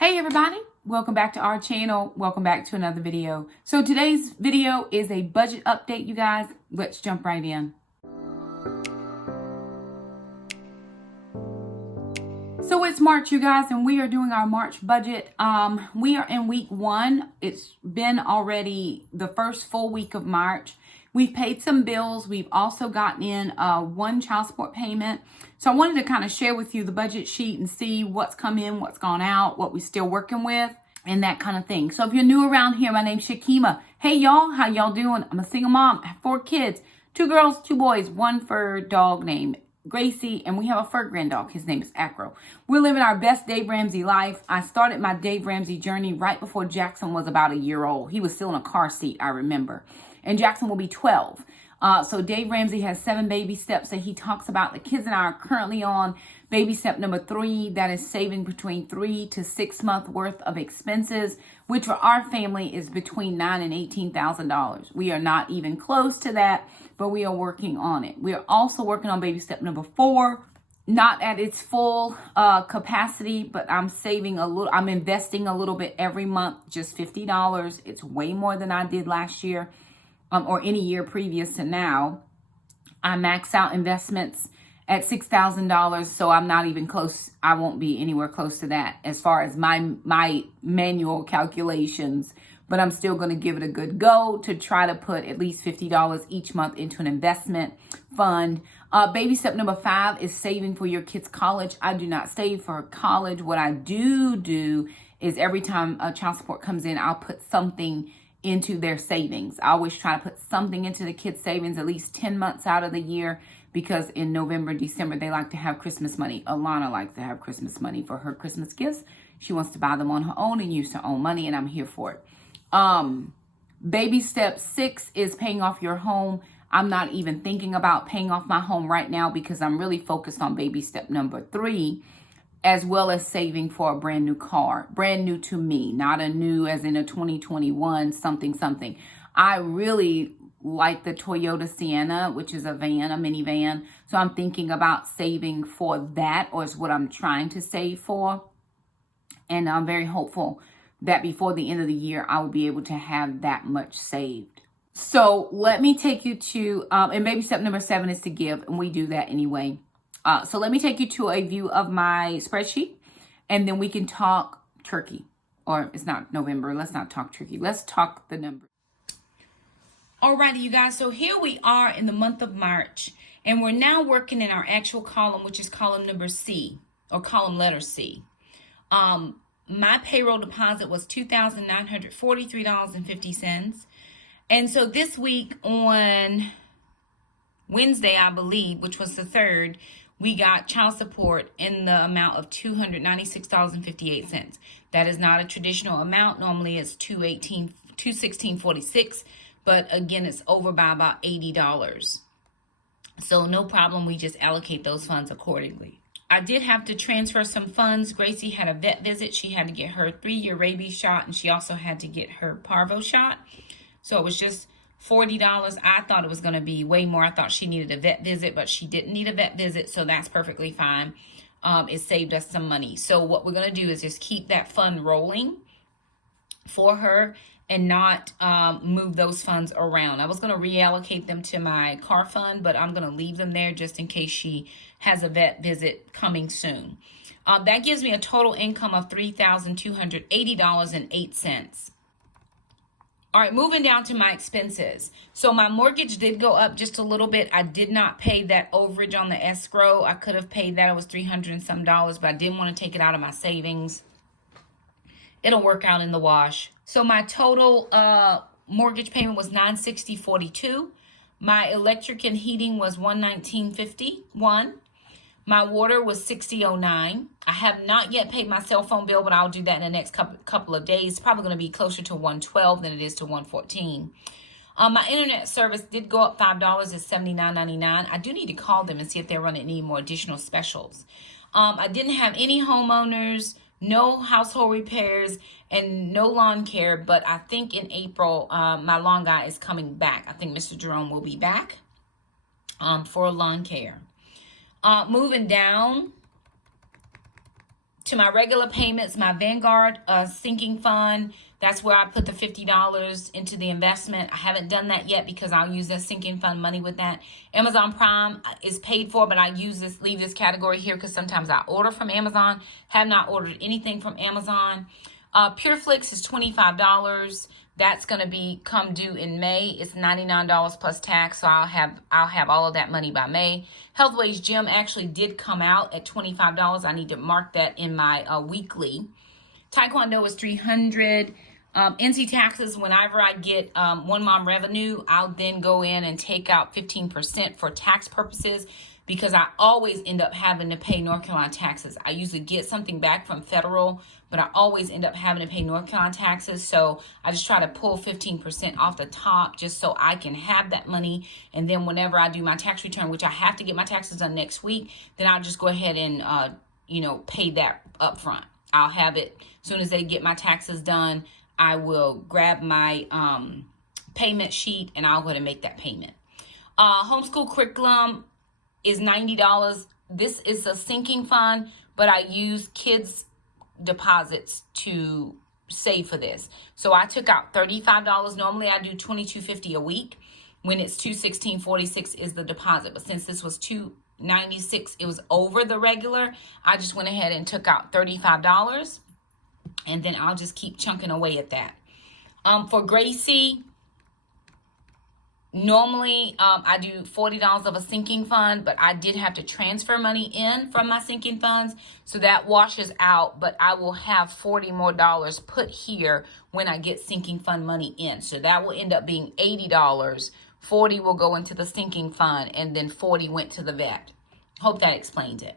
Hey everybody, welcome back to our channel. Welcome back to another video. So today's video is a budget update, you guys. Let's jump right in. So it's March, you guys, and we are doing our March budget. We are in week 1. It's been already the first full week of March. We've paid some bills. We've also gotten in one child support payment. So I wanted to kind of share with you the budget sheet and see what's come in, what's gone out, what we're still working with, and that kind of thing. So if you're new around here, my name's Shakema. Hey y'all, how y'all doing? I'm a single mom. I have 4 kids, 2 girls, 2 boys, 1 fur dog named Gracie, and we have a fur grand dog. His name is Acro. We're living our best Dave Ramsey life. I started my Dave Ramsey journey right before Jackson was about a year old. He was still in a car seat, I remember. And Jackson will be 12. So Dave Ramsey has 7 baby steps that he talks about. The kids and I are currently on baby step number 3. That is saving between 3 to 6 months worth of expenses, which for our family is between $9,000 and $18,000. We are not even close to that, but we are working on it. We are also working on baby step number 4. Not at its full capacity, but I'm saving a little. I'm investing a little bit every month, just $50. It's way more than I did last year. Or any year previous to now. I max out investments at $6,000, so I'm not even close. I won't be anywhere close to that as far as my manual calculations, but I'm still going to give it a good go to try to put at least $50 each month into an investment fund. Baby step number 5 is saving for your kids' college. I do not save for college. What I do is every time a child support comes in, I'll put something into their savings. I always try to put something into the kids' savings at least 10 months out of the year, because in November, December, they like to have Christmas money. Alana likes to have Christmas money for her Christmas gifts. She wants to buy them on her own and use her own money, and I'm here for it. Baby step 6 is paying off your home. I'm not even thinking about paying off my home right now because I'm really focused on baby step number 3, as well as saving for a brand new car. Brand new to me, not a new as in a 2021 something. I really like the Toyota Sienna, which is a van, a minivan. So I'm thinking about saving for that, or is what I'm trying to save for. And I'm very hopeful that before the end of the year, I will be able to have that much saved. So let me take you to, and baby step number 7 is to give, and we do that anyway. So let me take you to a view of my spreadsheet, and then we can talk turkey. Or it's not November. Let's not talk turkey. Let's talk the numbers. Alrighty, you guys. So here we are in the month of March, and we're now working in our actual column, which is column number C, or column letter C. My payroll deposit was $2,943.50. And so this week on Wednesday, I believe, which was the 3rd, we got child support in the amount of $296.58. That is not a traditional amount. Normally it's $216.46, but again, it's over by about $80. So no problem. We just allocate those funds accordingly. I did have to transfer some funds. Gracie had a vet visit. She had to get her 3-year rabies shot, and she also had to get her parvo shot. So it was just $40. I thought it was going to be way more. I thought she needed a vet visit, but she didn't need a vet visit, so that's perfectly fine. It saved us some money. So what we're going to do is just keep that fund rolling for her and not move those funds around. I was going to reallocate them to my car fund, but I'm going to leave them there just in case she has a vet visit coming soon. That gives me a total income of $3,280.08. All right, moving down to my expenses. So my mortgage did go up just a little bit. I did not pay that overage on the escrow. I could have paid that. It was $300 and some, but I didn't want to take it out of my savings. It'll work out in the wash. So my total mortgage payment was $960.42. My electric and heating was $119.51. My water was $60.09. I have not yet paid my cell phone bill, but I'll do that in the next couple of days. It's probably going to be closer to $112 than it is to $114. My internet service did go up $5. It's $79.99. I do need to call them and see if they're running any more additional specials. I didn't have any homeowners, no household repairs, and no lawn care. But I think in April, my lawn guy is coming back. I think Mr. Jerome will be back for lawn care. Moving down to my regular payments, my Vanguard sinking fund, that's where I put the $50 into the investment. I haven't done that yet because I'll use that sinking fund money with that. Amazon Prime is paid for, but I leave this category here because sometimes I order from Amazon. Have not ordered anything from Amazon. PureFlix is $25. That's going to be come due in May. It's $99 plus tax, so I'll have all of that money by May. Healthways Gym actually did come out at $25. I need to mark that in my weekly. Taekwondo is $300. NC taxes, whenever I get One Mom revenue, I'll then go in and take out 15% for tax purposes because I always end up having to pay North Carolina taxes. I usually get something back from federal, but I always end up having to pay North Carolina taxes. So I just try to pull 15% off the top just so I can have that money. And then whenever I do my tax return, which I have to get my taxes done next week, then I'll just go ahead and, pay that up front. I'll have it as soon as they get my taxes done. I will grab my payment sheet and I'll go ahead and make that payment. Homeschool curriculum is $90. This is a sinking fund, but I use kids' deposits to save for this. So I took out $35. Normally I do $22.50 a week. When it's $216.46 is the deposit, but since this was $296, it was over the regular. I just went ahead and took out $35, and then I'll just keep chunking away at that. For Gracie, normally I do $40 of a sinking fund, but I did have to transfer money in from my sinking funds, so that washes out, but I will have $40 more put here when I get sinking fund money in. So that will end up being $80. 40 will go into the sinking fund, and then 40 went to the vet. Hope that explains it.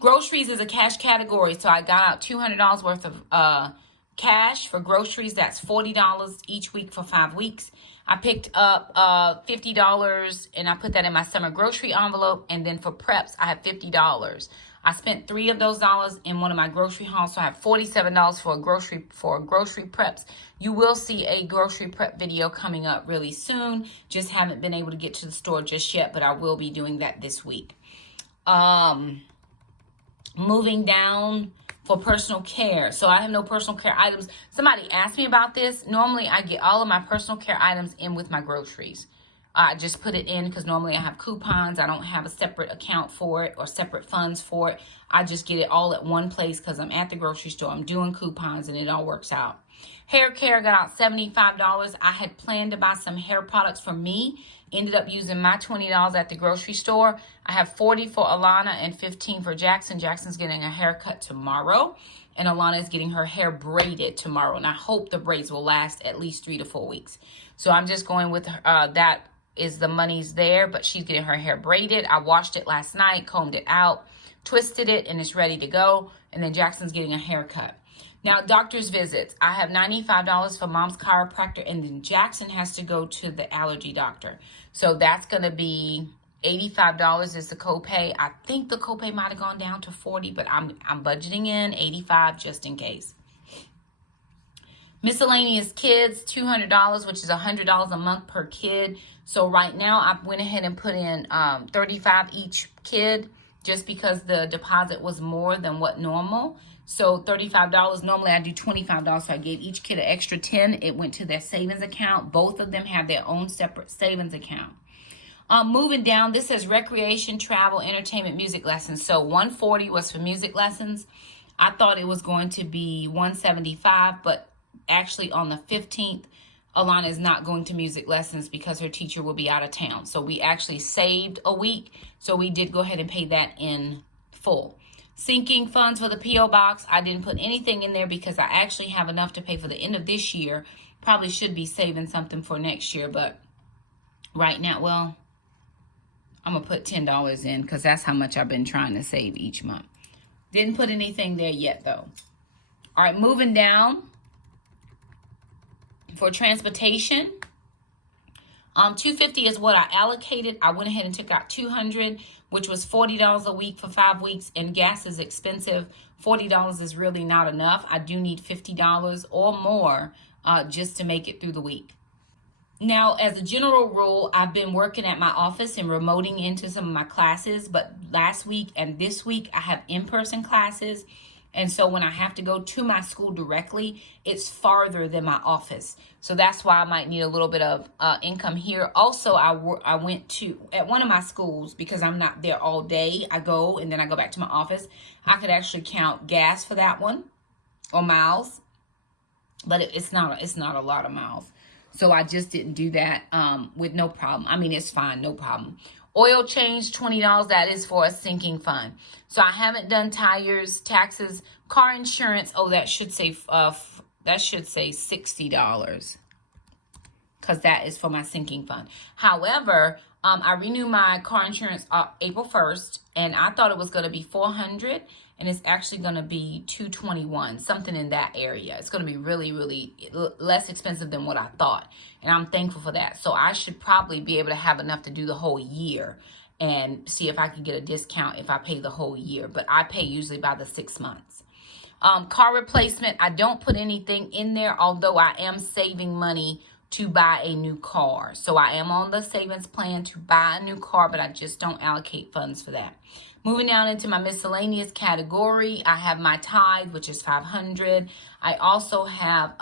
Groceries is a cash category, so I got out $200 worth of cash for groceries. That's $40 each week for 5 weeks. I picked up $50, and I put that in my summer grocery envelope, and then for preps, I have $50. I spent $3 of those dollars in one of my grocery hauls, so I have $47 for grocery preps. You will see a grocery prep video coming up really soon. Just haven't been able to get to the store just yet, but I will be doing that this week. Moving down for personal care. So I have no personal care items. Somebody asked me about this. Normally I get all of my personal care items in with my groceries. I just put it in because normally I have coupons. I don't have a separate account for it or separate funds for it. I just get it all at one place because I'm at the grocery store. I'm doing coupons and it all works out. Hair care, got out $75. I had planned to buy some hair products for me. Ended up using my $20 at the grocery store. I have $40 for Alana and $15 for Jackson. Jackson's getting a haircut tomorrow, and Alana is getting her hair braided tomorrow. And I hope the braids will last at least 3 to 4 weeks. So I'm just going with that is the money's there, but she's getting her hair braided. I washed it last night, combed it out, twisted it, and it's ready to go. And then Jackson's getting a haircut. Now, doctor's visits. I have $95 for mom's chiropractor, and then Jackson has to go to the allergy doctor. So that's going to be $85 is the copay. I think the copay might have gone down to $40, but I'm budgeting in $85 just in case. Miscellaneous kids, $200, which is $100 a month per kid. So right now I went ahead and put in $35 each kid just because the deposit was more than what normal. So $35, normally I do $25, so I gave each kid an extra $10. It went to their savings account. Both of them have their own separate savings account. Moving down, this says recreation, travel, entertainment, music lessons. So $140 was for music lessons. I thought it was going to be $175, but actually on the 15th, Alana is not going to music lessons because her teacher will be out of town. So we actually saved a week. So we did go ahead and pay that in full. Sinking funds for the P.O. box. I didn't put anything in there because I actually have enough to pay for the end of this year. Probably should be saving something for next year, but right now, well, I'm going to put $10 in because that's how much I've been trying to save each month. Didn't put anything there yet, though. All right, moving down. For transportation, $250 is what I allocated. I went ahead and took out $200, which was $40 a week for 5 weeks, and gas is expensive. $40 is really not enough. I do need $50 or more just to make it through the week. Now, as a general rule, I've been working at my office and remoting into some of my classes, but last week and this week I have in-person classes, And so when I have to go to my school directly, it's farther than my office. So that's why I might need a little bit of income here. Also, I went to, at one of my schools, because I'm not there all day, I go and then I go back to my office. I could actually count gas for that one, or miles, but it's not a lot of miles. So I just didn't do that with no problem. I mean, it's fine, no problem. Oil change, $20. That is for a sinking fund. So I haven't done tires, taxes, car insurance. Oh, that should say $60, because that is for my sinking fund. However, I renewed my car insurance April 1st, and I thought it was going to be $400, and it's actually going to be $221, something in that area. It's going to be really, really less expensive than what I thought, and I'm thankful for that. So I should probably be able to have enough to do the whole year and see if I can get a discount if I pay the whole year, but I pay usually by the 6 months. Car replacement, I don't put anything in there, although I am saving money to buy a new car. So I am on the savings plan to buy a new car, but I just don't allocate funds for that. Moving down into my miscellaneous category, I have my tithe, which is $500. I also have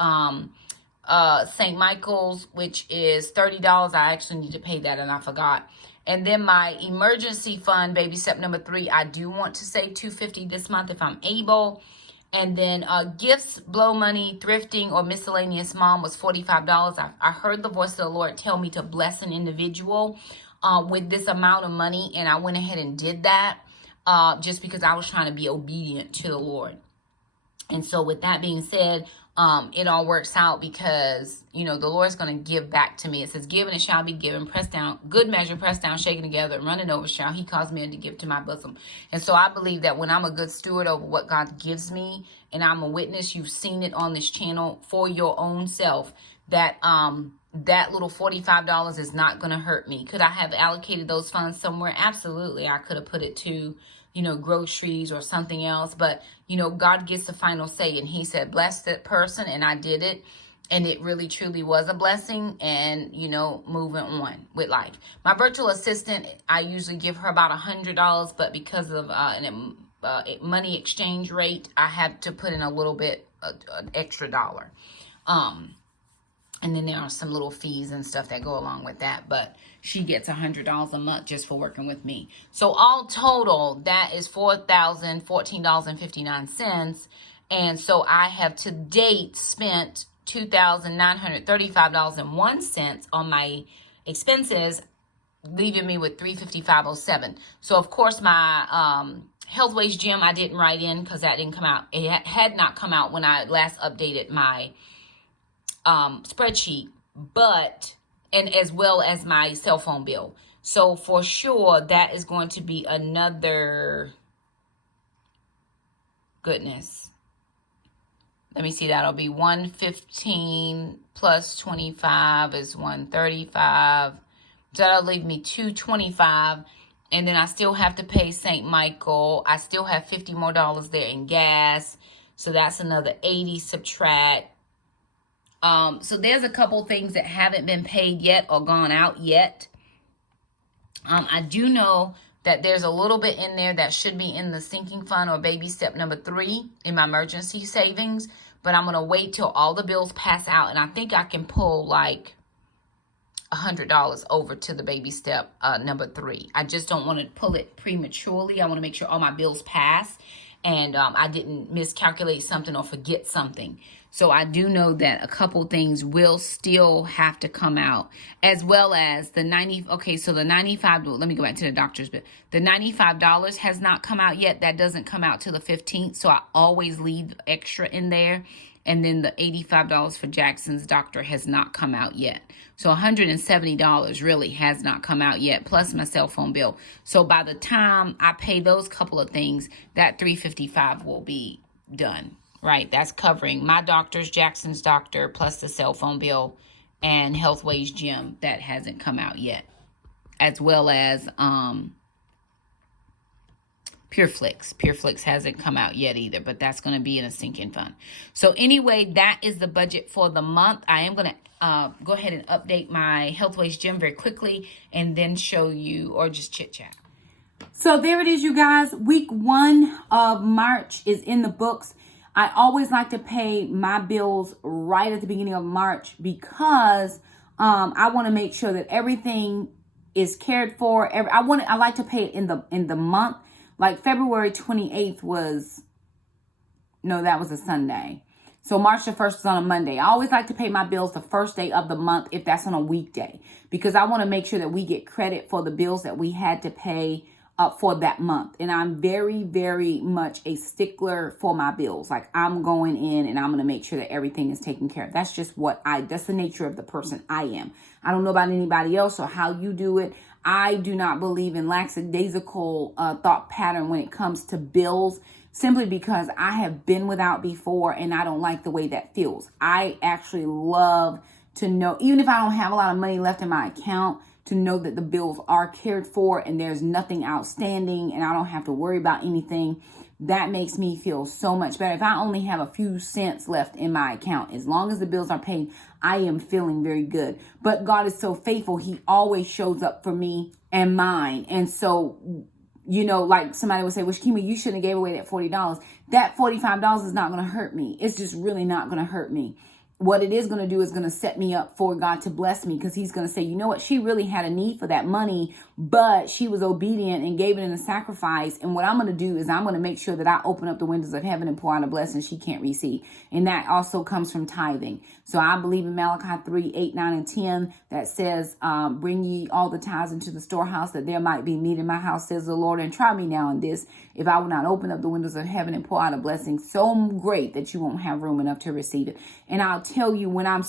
St. Michael's, which is $30. I actually need to pay that, and I forgot. And then my emergency fund, baby step number 3, I do want to save $250 this month if I'm able. And then gifts, blow money, thrifting, or miscellaneous mom was $45. I heard the voice of the Lord tell me to bless an individual with this amount of money, and I went ahead and did that just because I was trying to be obedient to the Lord. And so with that being said, it all works out because, you know, the Lord's going to give back to me. It says, give and it shall be given, pressed down, good measure, pressed down, shaken together, and running over shall he cause men to give to my bosom. And so I believe that when I'm a good steward over what God gives me, and I'm a witness, you've seen it on this channel for your own self, that that little $45 is not going to hurt me. Could I have allocated those funds somewhere? Absolutely. I could have put it to, you know, groceries or something else. But, you know, God gets the final say. And he said, bless that person. And I did it. And it really, truly was a blessing. And, you know, moving on with life. My virtual assistant, I usually give her about $100. But because of money exchange rate, I had to put in a little bit, an extra dollar. And then there are some little fees and stuff that go along with that. But she gets $100 a month just for working with me. So all total, that is $4,014.59. And so I have to date spent $2,935.01 on my expenses, leaving me with $355.07. So of course my health wage gym I didn't write in because that didn't come out. It had not come out when I last updated my spreadsheet, and as well as my cell phone bill. So for sure, that is going to be another, goodness. Let me see, that'll be 115 plus 25 is 135. So that'll leave me 225. And then I still have to pay St. Michael. I still have $50 more there in gas. So that's another 80 subtract. So there's a couple things that haven't been paid yet or gone out yet. I do know that there's a little bit in there that should be in the sinking fund or baby step number 3 in my emergency savings. But I'm going to wait till all the bills pass out. And I think I can pull like $100 over to the baby step number 3. I just don't want to pull it prematurely. I want to make sure all my bills pass. And I didn't miscalculate something or forget something. So I do know that a couple things will still have to come out, as well as the 90. Okay, so the 95. Let me go back to the doctor's bill. The $95 has not come out yet. That doesn't come out till the 15th. So I always leave extra in there. And then the $85 for Jackson's doctor has not come out yet. So $170 really has not come out yet, plus my cell phone bill. So by the time I pay those couple of things, that $355 will be done, right? That's covering my doctor's, Jackson's doctor, plus the cell phone bill and health wage gym that hasn't come out yet, as well as PureFlix. PureFlix hasn't come out yet either, but that's going to be in a sinking fund. So anyway, that is the budget for the month. I am going to go ahead and update my health wage gym very quickly and then show you, or just chit chat. So there it is, you guys. Week 1 of March is in the books. I always like to pay my bills right at the beginning of March because I want to make sure that everything is cared for. I like to pay it in the month. Like February 28th was, no, that was a Sunday. So March the 1st is on a Monday. I always like to pay my bills the first day of the month if that's on a weekday, because I want to make sure that we get credit for the bills that we had to pay up for that month. And I'm very, very much a stickler for my bills. Like, I'm going in and I'm going to make sure that everything is taken care of. That's just that's the nature of the person I am. I don't know about anybody else or how you do it. I do not believe in lackadaisical thought pattern when it comes to bills, simply because I have been without before and I don't like the way that feels. I actually love to know, even if I don't have a lot of money left in my account, to know that the bills are cared for and there's nothing outstanding and I don't have to worry about anything. That makes me feel so much better. If I only have a few cents left in my account, as long as the bills are paid, I am feeling very good. But God is so faithful. He always shows up for me and mine. And so, you know, like somebody would say, well, Shakema, you shouldn't have gave away that $40. That $45 is not going to hurt me. It's just really not going to hurt me. What it is going to do is going to set me up for God to bless me, because he's going to say, you know what, she really had a need for that money, but she was obedient and gave it in a sacrifice. And what I'm going to do is I'm going to make sure that I open up the windows of heaven and pour out a blessing she can't receive. And that also comes from tithing. So I believe in Malachi 3:8, 9, and 10 that says, bring ye all the tithes into the storehouse, that there might be meat in my house, says the Lord. And try me now in this, if I will not open up the windows of heaven and pour out a blessing so great that you won't have room enough to receive it. And I'll tell you, when I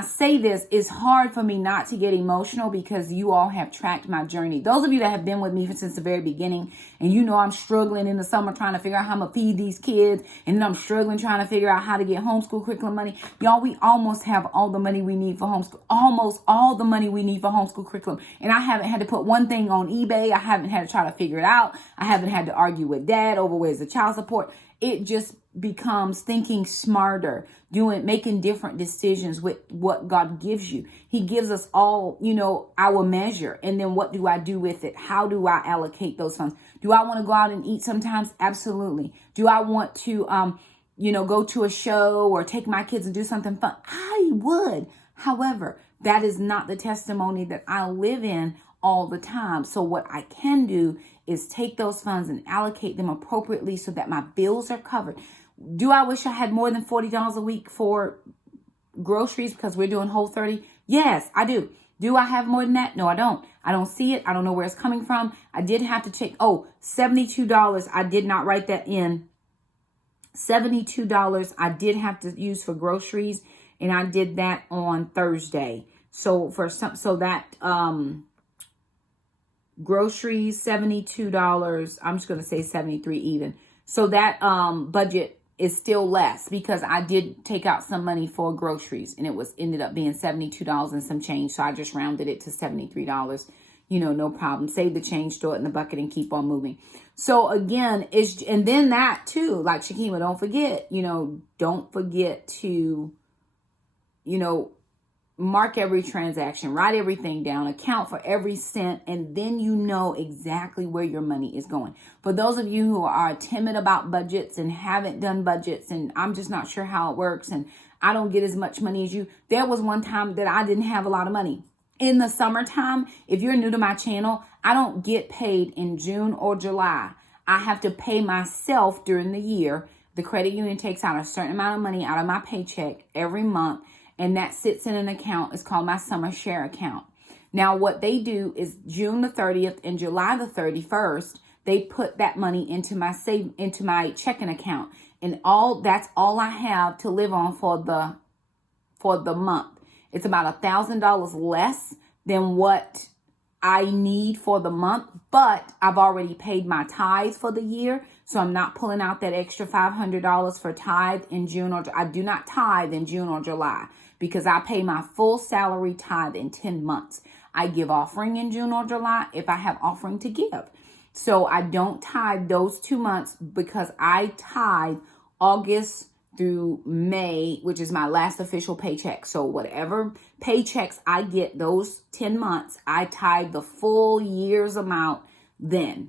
say this, it's hard for me not to get emotional, because you all have tracked my journey. Those of you that have been with me since the very beginning, and you know I'm struggling in the summer trying to figure out how I'm going to feed these kids, and then I'm struggling trying to figure out how to get homeschool curriculum money. Y'all, we almost have all the money we need for homeschool, almost all the money we need for homeschool curriculum. And I haven't had to put one thing on eBay. I haven't had to try to figure it out. I haven't had to argue with dad over where's the child support. It just becomes thinking smarter, making different decisions with what God gives you. He gives us all, our measure. And then what do I do with it? How do I allocate those funds? Do I want to go out and eat sometimes? Absolutely. Do I want to, go to a show or take my kids and do something fun? I would. However, that is not the testimony that I live in all the time. So what I can do is take those funds and allocate them appropriately so that my bills are covered. Do I wish I had more than $40 a week for groceries because we're doing Whole30? Yes, I do. Do I have more than that? No, I don't. I don't see it. I don't know where it's coming from. I did have to check. $72. I did not write that in. $72 I did have to use for groceries, and I did that on Thursday. So groceries, $72. I'm just going to say 73 even. So that budget is still less, because I did take out some money for groceries, and ended up being $72 and some change. So I just rounded it to $73. No problem. Save the change, throw it in the bucket, and keep on moving. So again, and then that too, like Shakema, don't forget to, mark every transaction, write everything down, account for every cent, and then you know exactly where your money is going. For those of you who are timid about budgets and haven't done budgets, and I'm just not sure how it works, and I don't get as much money as you. There was one time that I didn't have a lot of money. In the summertime, if you're new to my channel, I don't get paid in June or July. I have to pay myself during the year. The credit union takes out a certain amount of money out of my paycheck every month, and that sits in an account. It's called my summer share account. Now, what they do is June the 30th and July the 31st, they put that money into my checking account. And that's all I have to live on for the month. It's about $1,000 less than what I need for the month, but I've already paid my tithes for the year. So I'm not pulling out that extra $500 for tithe in June, or I do not tithe in June or July, because I pay my full salary tithe in 10 months. I give offering in June or July if I have offering to give. So I don't tithe those 2 months, because I tithe August through May, which is my last official paycheck. So whatever paychecks I get those 10 months, I tithe the full year's amount then.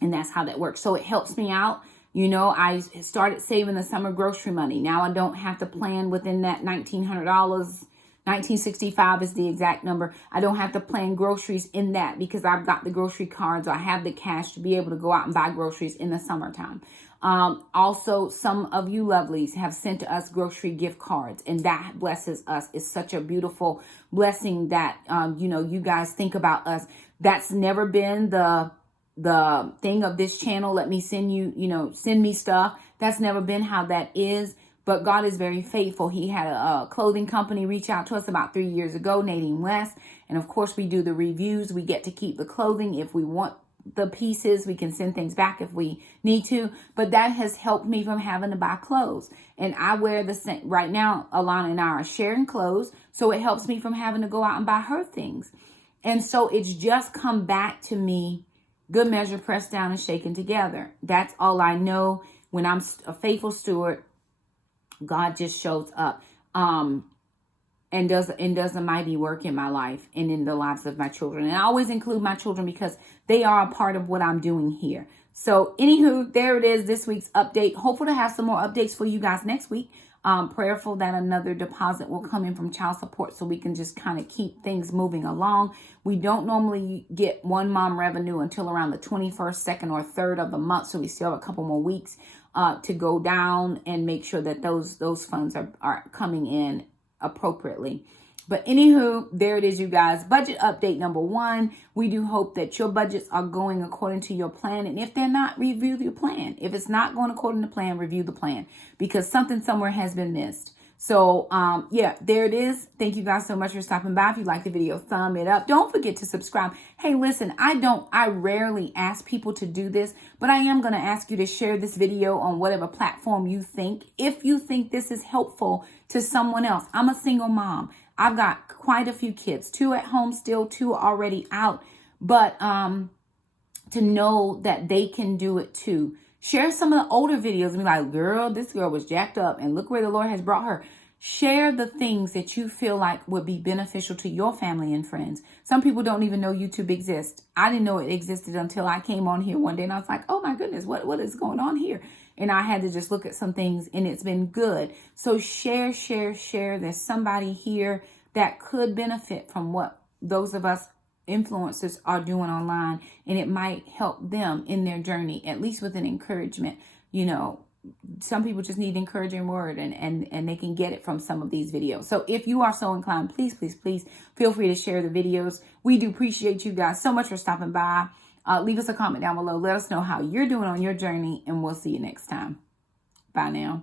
And that's how that works. So it helps me out. You know, I started saving the summer grocery money. Now I don't have to plan within that $1,900. 1965 is the exact number. I don't have to plan groceries in that because I've got the grocery cards. I have the cash to be able to go out and buy groceries in the summertime. Also, some of you lovelies have sent us grocery gift cards, and that blesses us. It's such a beautiful blessing that, you know, you guys think about us. That's never been the thing of this channel. Let me send you, you know, send me stuff. That's never been how that is. But God is very faithful. He had a clothing company reach out to us about 3 years ago, Nadine West. And of course, we do the reviews. We get to keep the clothing. If we want the pieces, we can send things back if we need to. But that has helped me from having to buy clothes. And I wear the same. Right now, Alana and I are sharing clothes. So it helps me from having to go out and buy her things. And so it's just come back to me. Good measure, pressed down and shaken together. That's all I know. When I'm a faithful steward, God just shows up and does a mighty work in my life and in the lives of my children. And I always include my children because they are a part of what I'm doing here. So anywho, there it is, this week's update. Hopeful to have some more updates for you guys next week. Prayerful that another deposit will come in from child support so we can just kind of keep things moving along. We don't normally get one mom revenue until around the 21st, 2nd, or 3rd of the month. So we still have a couple more weeks to go down and make sure that those funds are coming in appropriately. But anywho, there it is, you guys. Budget update number 1. We do hope that your budgets are going according to your plan. And if they're not, review your plan. If it's not going according to plan, review the plan because something somewhere has been missed. So, yeah, there it is. Thank you guys so much for stopping by. If you like the video, thumb it up. Don't forget to subscribe. Hey, listen, I rarely ask people to do this, but I am going to ask you to share this video on whatever platform you think, if you think this is helpful to someone else. I'm a single mom. I've got quite a few kids, 2 at home still, 2 already out, but, to know that they can do it too. Share some of the older videos and be like, girl, this girl was jacked up and look where the Lord has brought her. Share the things that you feel like would be beneficial to your family and friends. Some people don't even know YouTube exists. I didn't know it existed until I came on here one day and I was like, oh my goodness, what is going on here? And I had to just look at some things and it's been good. So share. There's somebody here that could benefit from what those of us influencers are doing online, and it might help them in their journey, at least with an encouragement. You know, some people just need encouraging word and they can get it from some of these videos. So if you are so inclined, please feel free to share the videos. We do appreciate you guys so much for stopping by. Leave us a comment down below. Let us know how you're doing on your journey, and we'll see you next time. Bye now.